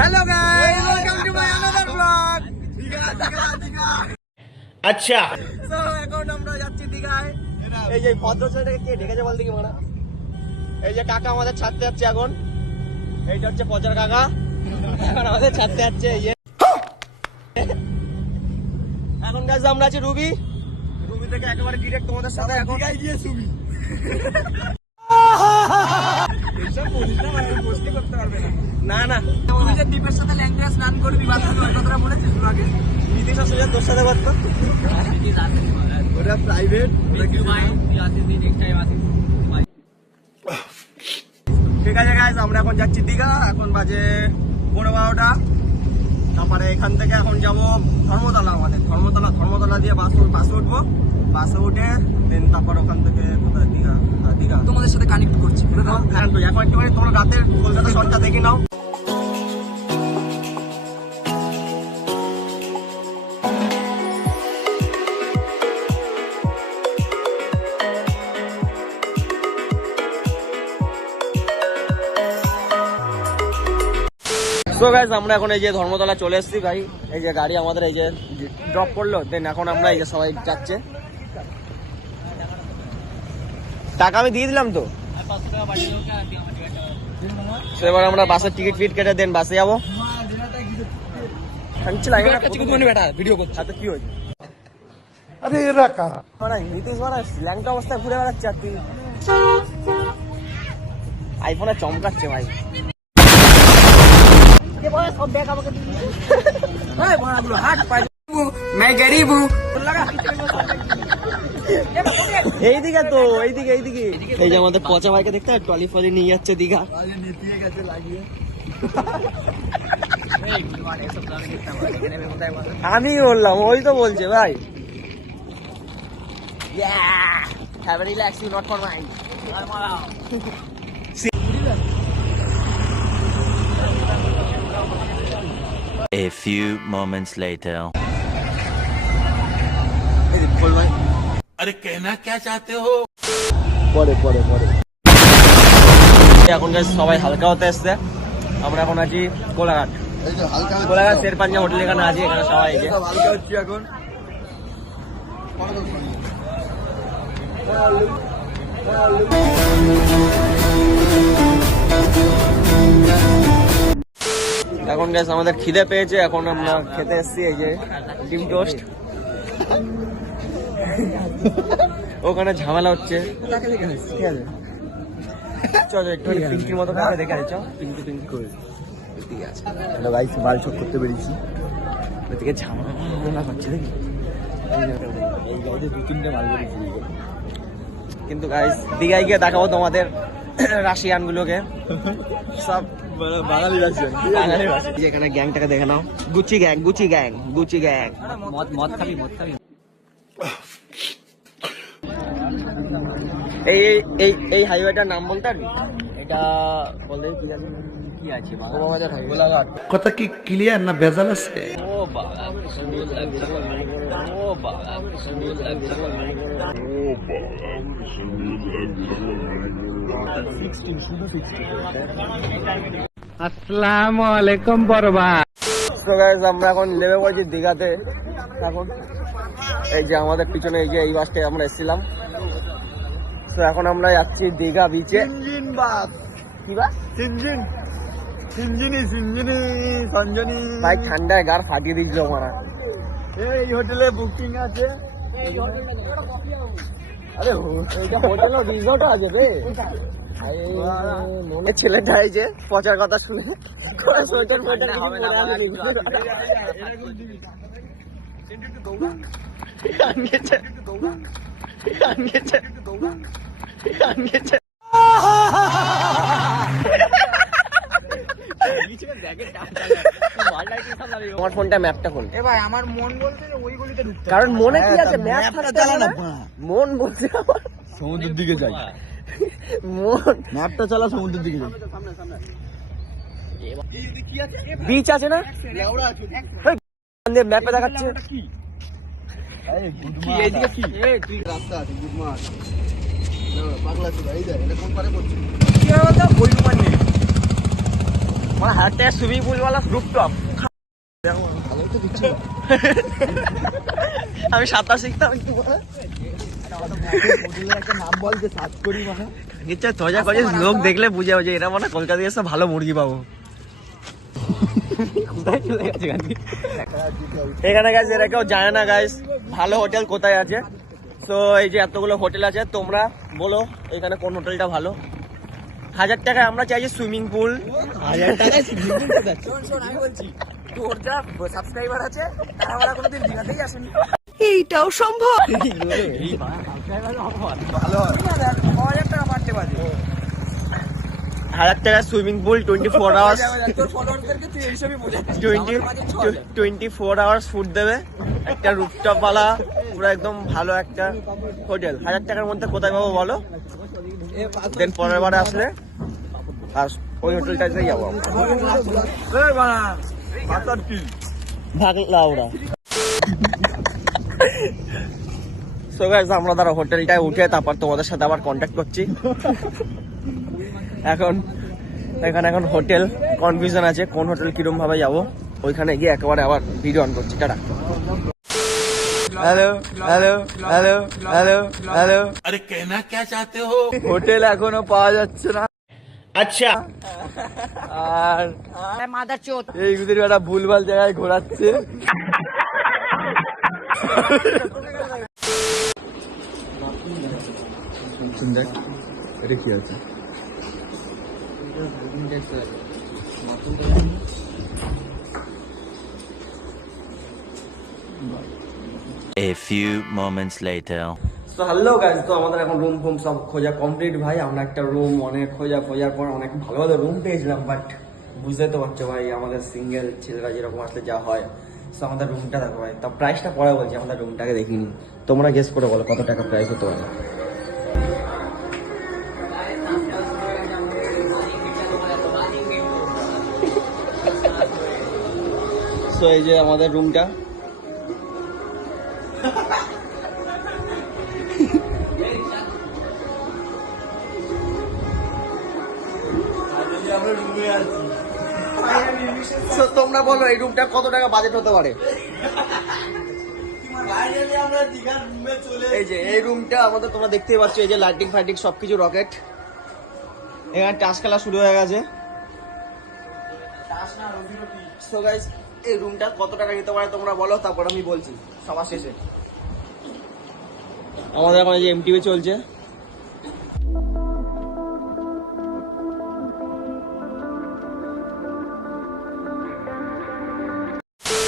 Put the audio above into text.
Hello guys welcome to my another blog अच्छा এই যে ভদ্র ছেলেটাকে কে ডেকেছে বল দেখি মানা এই যে কাকা আমাদের ছাড়তে যাচ্ছে এখন। এইটা হচ্ছে পচার কাকা। এখন আমাদের ছাড়তে যাচ্ছে এই যে। এখন গাছ আমরা আছি রুবি। রুবি থেকে একেবারে ডিরেক্ট তোমাদের সাথে এখন। গিয়ে সুবি না না। নিজের দ্বীপের সাথে ল্যাংটা স্নান করবি বাথরুমে ওই কথাটা মনে ছিল আগে। নীতিশ আসলে তোর সাথে করতো ওটা প্রাইভেট ঠিক আছে গাইজ আমরা এখন যাচ্ছি দীঘা এখন বাজে পনেরো বারোটা। তারপরে এখান থেকে এখন যাব ধর্মতলা আমাদের। ধর্মতলা ধর্মতলা দিয়ে বাস বাসে উঠবো। বাসে উঠে দেন তারপর ওখান থেকে কোথায়? দীঘা হ্যাঁ, দীঘা। তোমাদের সাথে কানেক্ট করছি। বলে দাও হ্যাঁ তো এখন একটুখানি তোমরা রাতের কলকাতা শহরটা দেখে নাও। সো গাইজ আমরা এখন এই যে ধর্মতলা চলে এসেছি ভাই। এই যে গাড়ি আমাদের এই যে ড্রপ করল দেন এখন আমরা এই যে সবাই যাচ্ছে। টাকা আমি দিয়ে দিলাম তো। সেবার আমরা বাসের টিকিট ফিট কেটে দেন বাসে যাব। আরে এরা কারা? মানে নীতিশ মারা ল্যাংটা অবস্থায় ঘুরে বেড়াচ্ছে আর তুই আইফোনে চমকাচ্ছে ভাই। এইদিকে তো এইদিকে এই যে আমাদের পচা দেখতে টলি ফলি নিয়ে যাচ্ছে দীঘা। আমি বললাম ওই তো বলছে ভাই। A few moments later. আরে কেনা কে চাতে হো পরে পরে পরে এখন সবাই হালকা হতে আসছে আমরা এখন আছি কোলাঘাট কোলাঘাট শেরপাঞ্জা হোটেল এখানে আছি এখানে সবাই হালকা হচ্ছি এখন Thank you. এখন গ্যাস আমাদের খিদে পেয়েছে এখন আমরা খেতে এসেছি এই যে ডিম টোস্ট। ওখানে ঝামেলা হচ্ছে। ঠিক আছে চল একটু পিঙ্কির মতো করে দেখে আছি, পিঙ্কি পিঙ্কি করে ঠিক আছে গাইস বাল করতে বেরিয়েছি ওদিকে ঝামেলা করছে দেখি। এই গাড়িতে দু তিনটে মাল বেরিয়েছি কিন্তু গাইস দীঘায় গিয়ে দেখাবো তোমাদের রাশিয়ান গুলোকে সব বাঙালি এখানে গ্যাংটাকে দেখে নাও। Gucci gang Gucci gang Gucci gang. মদ মদ খাবি মদ খাবি। এই এই- এই হাইওয়েটার নাম বলতে পারবি? এটা বলতে কি আছে কি আছে গোলাঘাট হাইওয়ে কথা কি ক্লিয়ার না ভেজাল আছে? ও বাবা বাবা। আসসালামু আলাইকুম বরবা আমরা এখন নেমে পড়েছি দীঘাতে। এখন এই যে আমাদের পিছনে এই যে এই বাসটায় আমরা এসেছিলাম। তো এখন আমরা যাচ্ছি দীঘা বিচে ভাই ঠান্ডায় গার ফাটিয়ে দিয়েছিল মারা। এই হোটেলে বুকিং আছে। আরে এইটা হোটেল রিসোর্ট আছে রে। ছেলেটা এই যে পচার কথা শুনে সোয়েটার ফোয়েটার। আমার ফোনটা ম্যাপটা খোল। এ ভাই আমার মন বলছে যে ওই গলিতে ঢুকতে কারণ মনে কি আছে? ম্যাপ থাকতে না মন বলছে আমার। সমুদ্রের দিকে যাই। ম্যাপটা চালা সমুদ্রের দিকে বিচ আছে না? ম্যাপে দেখাচ্ছে। সুইমিং পুল রুপটপ আমি সাঁতার শিখতাম তোজা লোক দেখলে বুঝে যাবে যে এরা মানে কলকাতায় এসে ভালো মুরগি পাবো। গেছে? এখানে গাইস এরা কেউ জানে না গাইস ভালো হোটেল কোথায় আছে? তো এই যে এতগুলো হোটেল আছে তোমরা বলো এখানে কোন হোটেলটা ভালো? হাজার টাকায় আমরা চাইছি সুইমিং পুল। হাজার টাকায় আমি বলছি তোর যা সাবস্ক্রাইবার আছে তারা কোনোদিন দীঘাতেই আসেনি। এইটাও সম্ভব? হাজার টাকা swimming pool twenty four hours twenty. Twenty four hours food দেবে। একটা রুপটপ ওয়ালা পুরো একদম ভালো একটা হোটেল হাজার টাকার মধ্যে কোথায় পাবো বলো? দেন পরের বারে আসলে আর ওই হোটেলটাতেই যাব ভাগলা ওরা সো গাইজ আমরা তারা হোটেলটায় উঠে তারপর তোমাদের সাথে আবার কন্ট্যাক্ট করছি। এখন এখানে এখন হোটেল কনফিউশন আছে কোন হোটেল কিরম ভাবে যাব ওইখানে গিয়ে একেবারে আবার ভিডিও অন করছি tata. Hello hello hello hello hello আরে কেনা কে চাতে হো? হোটেল এখনও পাওয়া যাচ্ছে না। আচ্ছা। আর মাদার চোদ এই গুদের একটা ভুলভাল জায়গায় ঘোরাচ্ছে। দেখ এটা কি আছে। A few moments later. তো হ্যালো গাইজ তো আমাদের এখন রুম ফুম সব খোঁজা কমপ্লিট ভাই। আমরা একটা রুম অনেক খোঁজা খোঁজার পর অনেক ভালো ভালো রুম পেয়েছিলাম বাট বুঝতে তো পারছ ভাই আমাদের সিঙ্গেল ছেলেরা যেরকম আসলে যা হয়। তো আমাদের রুমটা দেখো ভাই। তা প্রাইসটা পরে বলছি আমাদের রুমটাকে দেখিনি। তোমরা গেস করে বলো কত টাকা প্রাইস হতে পারে। সো এই যে আমাদের রুমটা তোমরা বলো, এই রুমটা কত টাকা বাজেট হতে পারে? এই যে, এই রুমটা আমাদের তোমরা দেখতেই পাচ্ছ, এই যে লাইটিং ফাইটিং সবকিছু রকেট এখানে টাস খেলা শুরু হয়ে গেছে। সো গাইস এই রুমটা কত টাকা নিতে পারে তোমরা বলো, তারপর আমি বলছি। সবার শেষে। আমাদের এখন যে এমটিভি চলছে